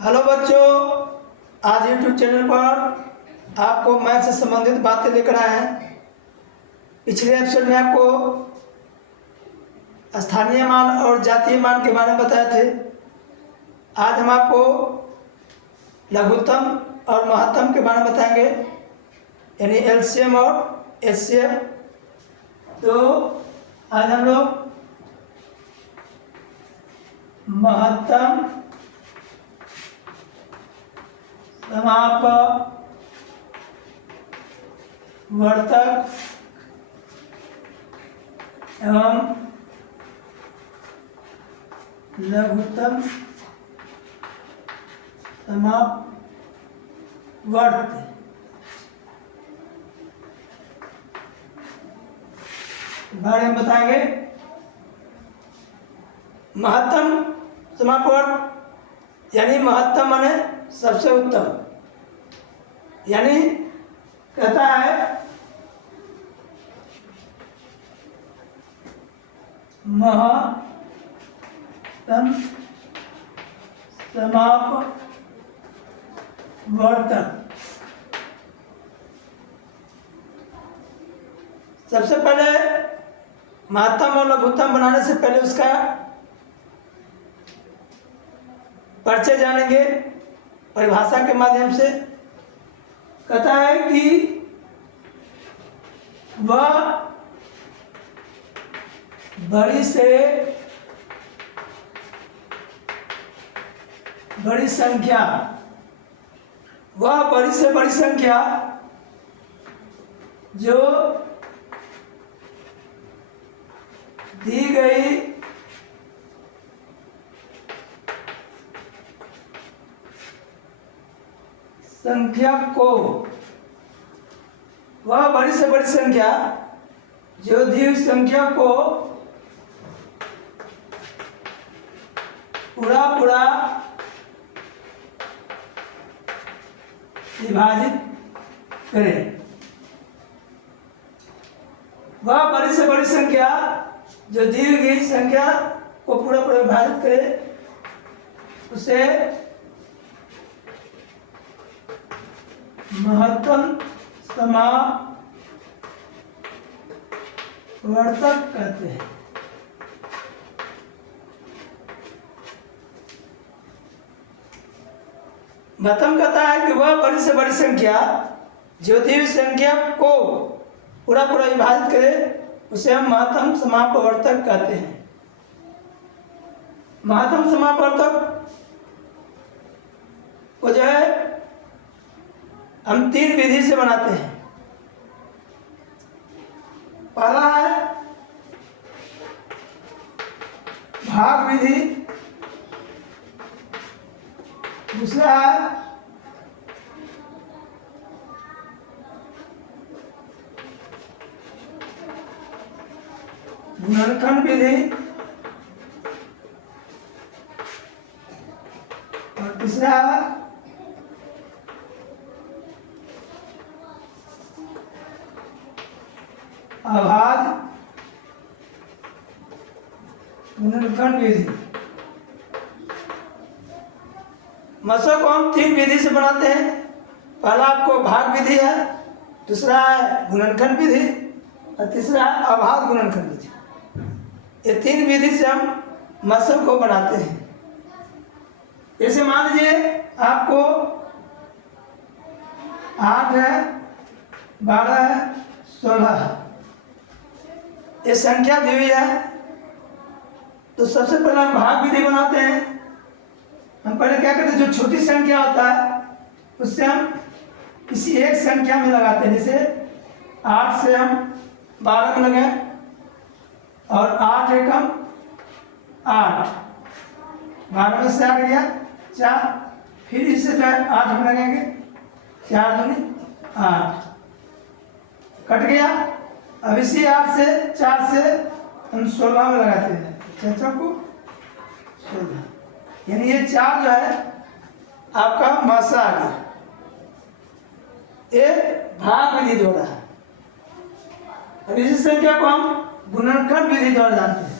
Hello बच्चों, आज YouTube channel पर आपको मैथ से संबंधित बातें लेकर आए हैं। पिछले एपिसोड में आपको स्थानीय मान और जातीय मान के बारे में बताए थे। आज हम आपको लघुत्तम और महत्तम के बारे में बताएंगे, यानी एलसीएम और एचसीएफ। तो आज हम लोग महत्तम, समापवर्तक एवं लघुत्तम समापवर्त बारे में बताएंगे। महत्तम समापवर्त यानी महत्तम माने सबसे उत्तम, यानी कहता है महत्तम समापवर्तक। सबसे पहले महत्तम और लघुत्तम बनाने से पहले उसका परिचय जानेंगे परिभाषा के माध्यम से। कहता है कि वह बड़ी से बड़ी संख्या, वह बड़ी से बड़ी संख्या जो दी गई संख्या को, वह बड़ी से बड़ी संख्या जो दी हुई संख्या को पूरा विभाजित करे। वह बड़ी से बड़ी संख्या जो दी गई संख्या को पूरा विभाजित करे, उसे महत्तम समापवर्तक कहते हैं। महत्तम कहता है कि वह बड़ी से बड़ी संख्या जो दी हुई संख्या को पूरा विभाजित करे, उसे हम महत्तम समापवर्तक कहते हैं। महत्तम समापवर्तक को जो है हम तीन विधि से बनाते हैं। पहला है भाग विधि, दूसरा है गुणनखंड विधि और तीसरा है अभाज्य गुणनखंड विधि। मसों को हम तीन विधि से बनाते हैं। पहला आपको भाग विधि है, दूसरा है गुणनखंड विधि और तीसरा है अभाज्य गुणनखंड विधि। ये तीन विधि से हम मसों को बनाते हैं। जैसे मान लीजिए आपको 8 है, 12 है, 16 है, ये संख्या दी हुई है। तो सबसे पहले हम भाग विधि बनाते हैं। हम पहले क्या करते हैं, जो छोटी संख्या होता है उससे हम किसी एक संख्या में लगाते हैं। जैसे 8 से हम 12 में लगाए और 8 एकम 8, 12 में से 8 गया 4, फिर इससे जो है 8 में लगाएंगे, 4 दूनी 8 कट गया। अब इसी 8 से 4 से हम 16 में लगाते हैं, 4 को 16, यानी ये 4 जो है आपका मासा आ गया। ये भाग विधि द्वारा है। अब इसी संख्या को हम गुणनखंड विधि द्वारा जानते हैं।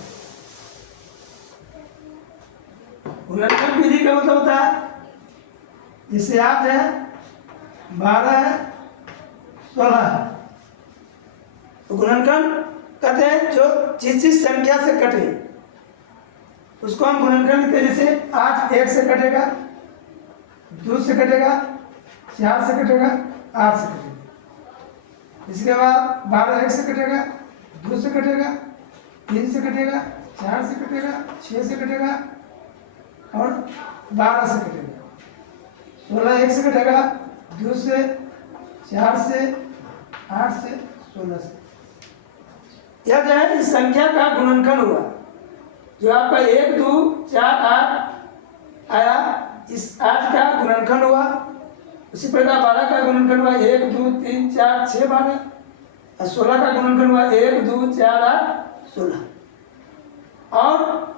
गुणनखंड विधि का मतलब होता है जैसे 8 है, 12 है, 16 है। तो गुणनखंड कहते हैं जो जिस संख्या से कटे उसको हम गुणनखंड लिखते हैं। जैसे 8 1 से कटेगा, 2 से कटेगा, 4 से कटेगा, 8 से कटेगा। इसके बाद 12 1 से कटेगा, 2 से कटेगा, 3 से कटेगा, 4 से कटेगा, 6 से कटेगा और 12 से कटेगा। 16 1 से कटेगा, 2 से, 4 से, 8 से, 16 से। यह जो है इस संख्या का गुणनखंड हुआ। जो आपका 1 2 4 8 आया, इस 8 का गुणनखंड हुआ। उसी प्रकार 12 का गुणनखंड हुआ 1 2 3 4 6 12 और 16 का गुणनखंड हुआ 1 2 4 8 16। और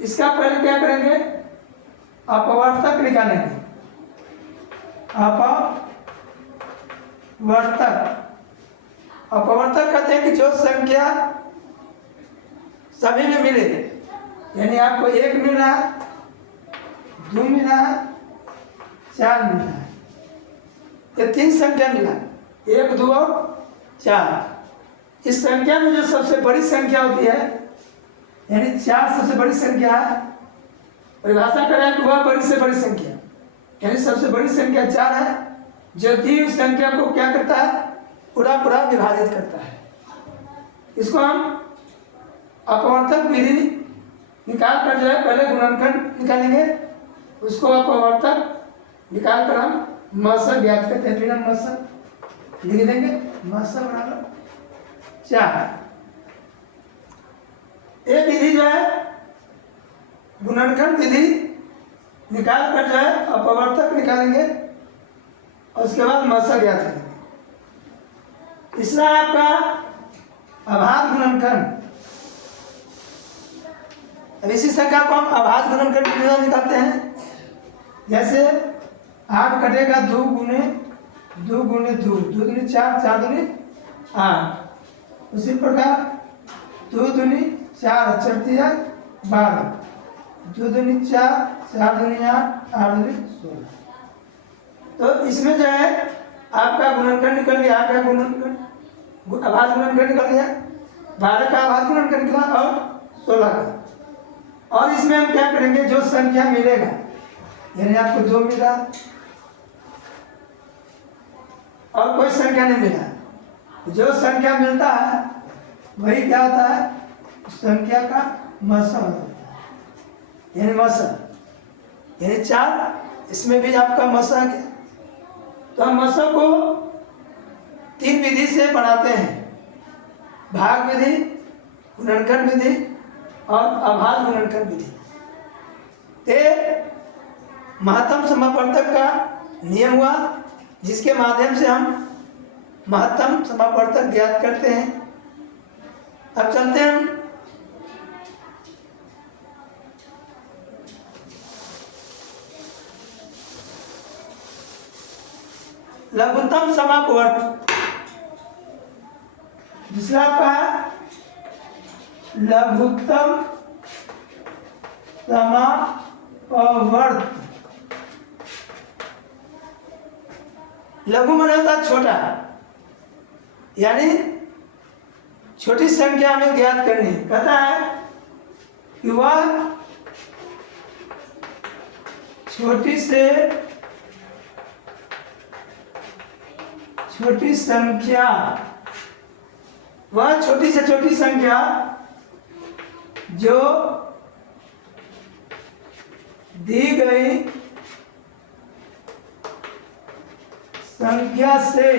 इसका पहले क्या करेंगे, अपवर्तक निकालेंगे। अपवर्तक कहते हैं कि जो संख्या सभी में मिले, यानी आपको 1 मिला, 2 मिला, 4 मिला, ये 3 संख्या मिला, 1 2 और 4। इस संख्या में जो सबसे बड़ी संख्या होती है, यानी 4 सबसे बड़ी संख्या है, परिभाषा करें तो वह बड़ी से बड़ी संख्या, यानी सबसे बड़ी संख्या 4 है, जो दी हुई संख्या को क्या करता है, पूरा विभाजित करता है। इसको हम अपवर्तक विधि निकाल कर जो है पहले गुणनखंड निकालेंगे, उसको अपवर्तक निकाल कर हम मसा ज्ञात करते हैं। फिर हम मसा लिख देंगे, मसा बराबर 4। ये विधि जो है गुणनखंड विधि निकाल कर जो है अपवर्तक निकालेंगे और उसके बाद मसा ज्ञात करेंगे। तीसरा है आपका अभाज्य गुणनखंड। अब इसी संख्या को हम अभाज्य गुणनखंड की विधि निकालते हैं। जैसे 8 कटेगा 2 गुने 2 गुने 2, 2 दूनी 4, 4 दूनी 8। उसी प्रकार 2 दूनी 4 चढ़ती है 12, 2 दूनी 4, 4 दूनी 8, 8 दूनी 16। तो इसमें जो है आपका गुणनखंड निकल गया, आपका गुणनखंड अभाज्य गुणनखंड निकल गया, 12 का अभाज्य गुणनखंड निकला और 16 का। और इसमें हम क्या करेंगे, जो संख्या मिलेगा, यानी आपको 2 मिला और कोई संख्या नहीं मिला, जो संख्या मिलता है वही क्या होता है, संख्या का मसा होता है, यानी मसा, यानी 4। इसमें भी आपका मसा आ गया। तो हम मसा को 3 विधि से बनाते हैं, भाग विधि, गुणनखंड विधि और अभाज्य गुणनखंड विधि। महत्तम समापवर्तक का नियम हुआ, जिसके माध्यम से हम महत्तम समापवर्तक ज्ञात करते हैं। अब चलते हैं हम लघुत्तम समापवर्तक। दूसरा आपका है लघुत्तम समापवर्तक। लघु माने होता है छोटा, यानी छोटी संख्या हमें ज्ञात करनी है। कहता है कि वह छोटी से छोटी संख्या, वह छोटी से छोटी संख्या जो दी गई संख्या से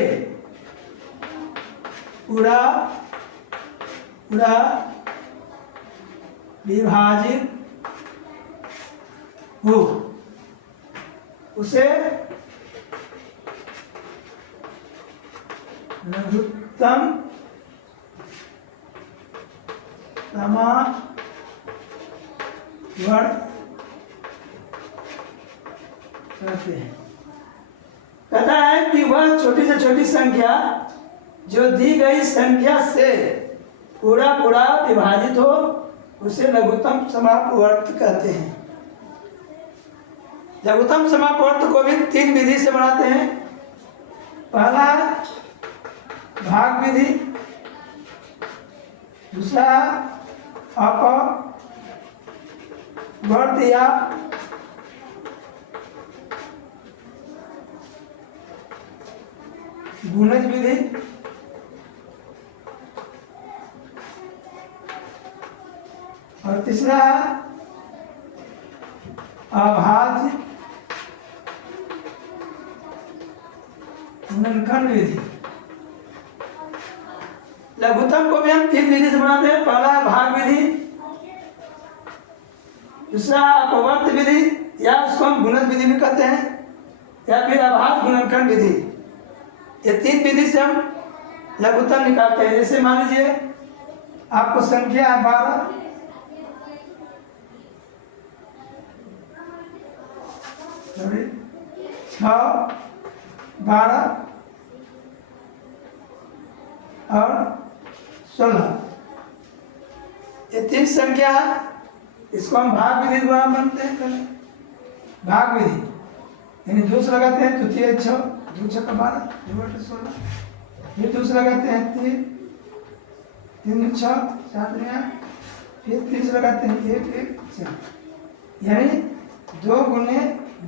पूरा विभाजित हो, उसे लघुत्तम समापवर्तक कहते हैं। कहता है कि वह छोटी से छोटी संख्या जो दी गई संख्या से पूरा विभाजित हो, उसे लघुत्तम समापवर्तक कहते हैं। लघुत्तम समापवर्त को भी 3 विधि से बनाते हैं। पहला है भाग विधि, दूसरा अपवर्त या गुणज विधि, और तीसरा है अभाज्य गुणनखंड विधि। लघुत्तम को भी हम 3 विधि से बनाते हैं। पहला है भाग विधि, दूसरा अपवर्त विधि या उसको हम गुणज विधि भी कहते हैं, या फिर अभाज्य गुणनखंड विधि। ये 3 विधि से हम लघुत्तम निकालते हैं। जैसे मान लीजिए आपको संख्या है 12, सॉरी 6, 12 और 16, ये 3 संख्या है। इसको हम भाग विधि द्वारा बनते हैं। पहले भाग विधि यानी 2 से लगाते हैं तो 3 6, 2 6 12, 2 8 16, फिर 2 से लगाते हैं 3 3 6 7 8, फिर 3 से लगाते हैं 1 1 4, यानी 2 गुने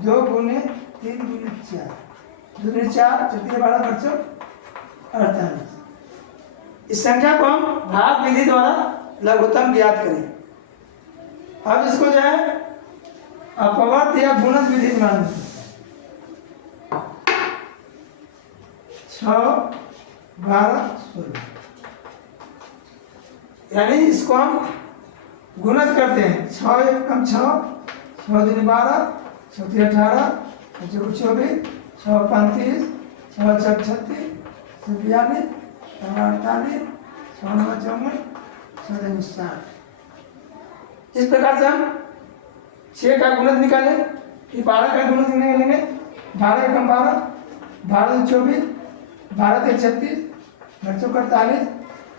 2 गुने 3 गुने 4, 2 गुने 4 4 12 बच्चों 48। इस संख्या को हम भाग विधि द्वारा लघुत्तम ज्ञात करें। अब इसको जो है अपवर्त या गुणज विधि मान 6 12 16, यानी इसको हम गुणज करते हैं। 6 1 कम 6, 6 दूनी 12, 6 3 18, 6 4 24, 6 5 30, 6 6 36, 6 42, 6 48, 6 9 54, 6 60। इस प्रकार से हम 6 का गुणज निकालें, ये 12 का गुणज निकालेंगे। 12 कम 12, 12 24, 12 3 36, 12 48,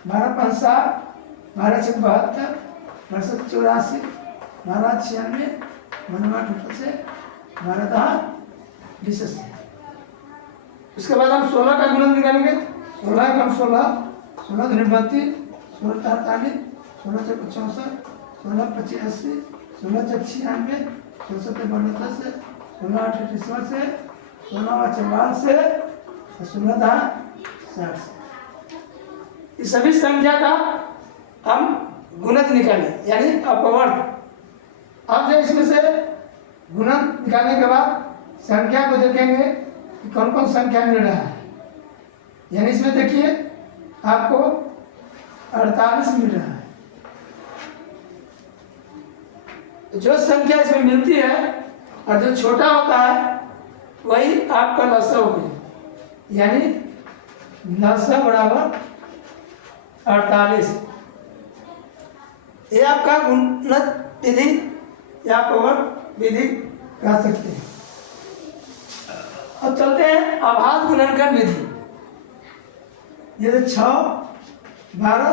12 5 60, 12 6 72, 12 7 84, 12 96, 12 8 88, 12 10 20। उसके बाद हम 16 का गुणज निकालेंगे। 16 कम 16, 16 दूनी 32, 16 48, 16 6 64, 16 25 80, 16 6 96, 16 7 72 से, 16 8 88 से, 16 44 से, 16 10 60 से। इस सभी संख्या का हम गुणज निकालें यानी अपवर्त। अब जो इसमें से गुणज निकालने के बाद संख्या को देखेंगे कि कौन कौन संख्या मिल रहा है। यानी इसमें देखिए आपको 48 मिल रहा है। जो संख्या इसमें मिलती है और जो छोटा होता है वही आपका लसा हो गया, यानी लसा बराबर 48। ये आपका गुणज विधि या अपवर्त विधि कह सकते हैं। अब चलते हैं अभाज्य गुणनखंड विधि। जैसे 6 12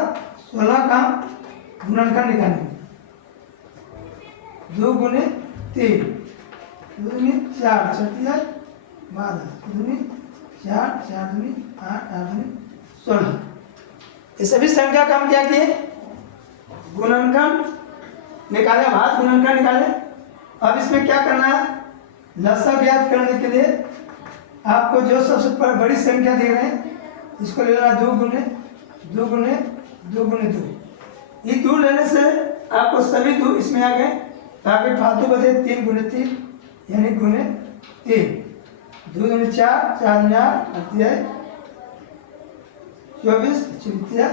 16 का गुणनखंड निकालेंगे। 2 गुने 3, 2 दूनी 4, 6 3 12, 2 दूनी 4, 4 दूनी 8, 8 दूनी 16। ये सभी संख्या का हम क्या किए, गुणनखंड निकाले, अभाज्य गुणनखंड निकाले। अब इसमें क्या करना है, लसा ज्ञात करने के लिए आपको जो सबसे बड़ी संख्या दे रहे हैं इसको ले लेना 2 गुने 2 गुने 2 गुने 2। ये 2 लेने से आपको सभी 2 इसमें आ गए, ताकि फालतू बचे 3 गुने 3 यानी गुने 3। 2 दूनी 4, 4 दूनी 8, 24, 24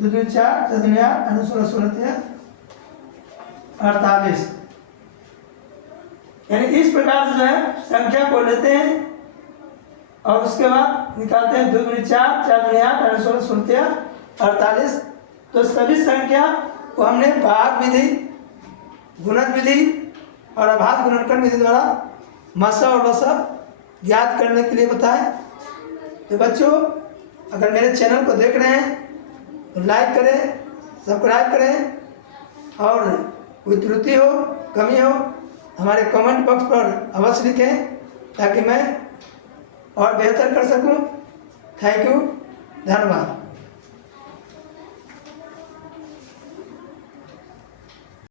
2 दूनी 4, 4 दूनी 8, 16 16 48। यानी इस प्रकार से जो है संख्या को लेते हैं और उसके बाद निकालते हैं 2 दूनी 4, 4 दूनी 8, 16 16 48। तो सभी संख्या को हमने भाग विधि, गुणज विधि और अभाज्य गुणनखंड विधि द्वारा मसा और लसा ज्ञात करने के लिए बताया। तो बच्चों, अगर मेरे चैनल को देख रहे हैं तो लाइक करें, सब्सक्राइब करें और कोई त्रुटि हो, कमी हो हमारे कमेंट बॉक्स पर अवश्य लिखें ताकि मैं और बेहतर कर सकूं। थैंक यू, धन्यवाद।